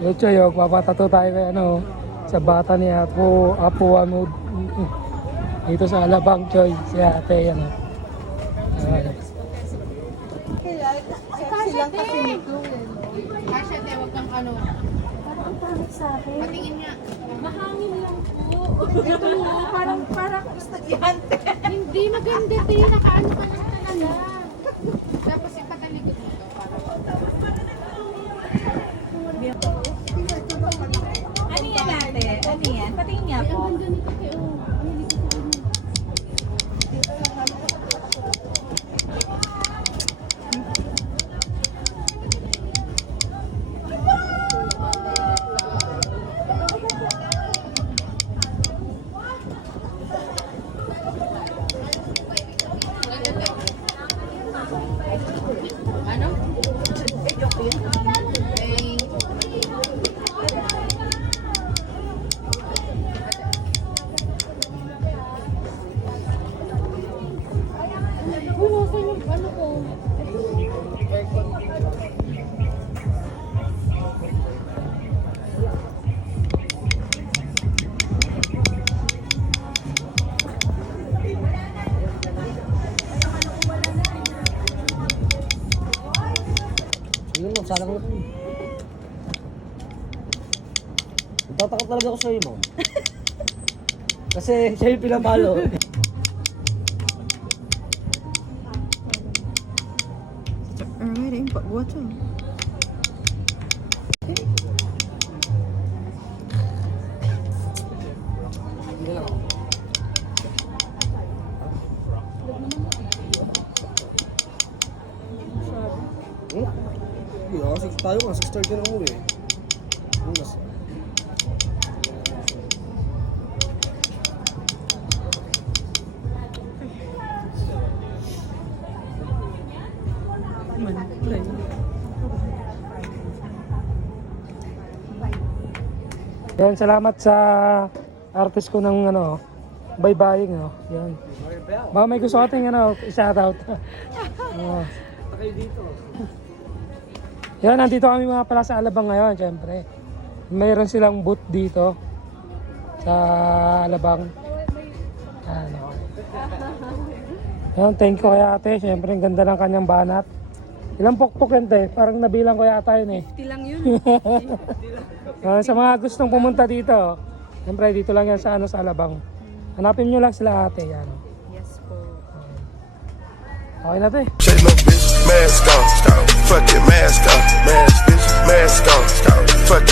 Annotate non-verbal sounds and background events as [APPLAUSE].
Luchoy, oh, papatato tayo kay ano, sa bata ni Apo, Apo ano, dito sa Alabang, Choy, si ate, yan. Oh. Ayan. Silang kasi ni Chloe. Kasha, te, wag kang ano. Parang ang pangit sa akin. Patingin nga. Mahangin lang po. Ito mo, parang, parang, Estudyante. hindi maganda te. Nakaano ka lang Ano yan? Patingin po. Mo, sana ko na Tatakot talaga ako sa'yo, ma'am. [LAUGHS] Kasi siya yung pinapalo. Alright, ayun pa. Buhat siya. Ako, six tayo nga, six thirty na uwi. Bukas. Man, play. Yan, salamat sa artist ko ng ano, baybaying, no? Yan. Baka may gusto ating ano, shoutout. oh. [LAUGHS] kayo dito. Yan, nandito kami mga pala sa Alabang ngayon, syempre. Mayroon silang booth dito sa Alabang. Ano. Yan, thank you kay ate. Syempre, ang ganda ng kanyang banat. Ilang pokpok yan, te? Parang nabilang ko yata yun eh. Di lang yun. [LAUGHS] Ah, sa mga gustong pumunta dito, syempre dito lang yan sa ano sa Alabang. Hanapin nyo lang sila ate, yan. Okay na. Shake little bitch, mask off. Fuck it, mask off. Mask, bitch, mask off. Fuck it.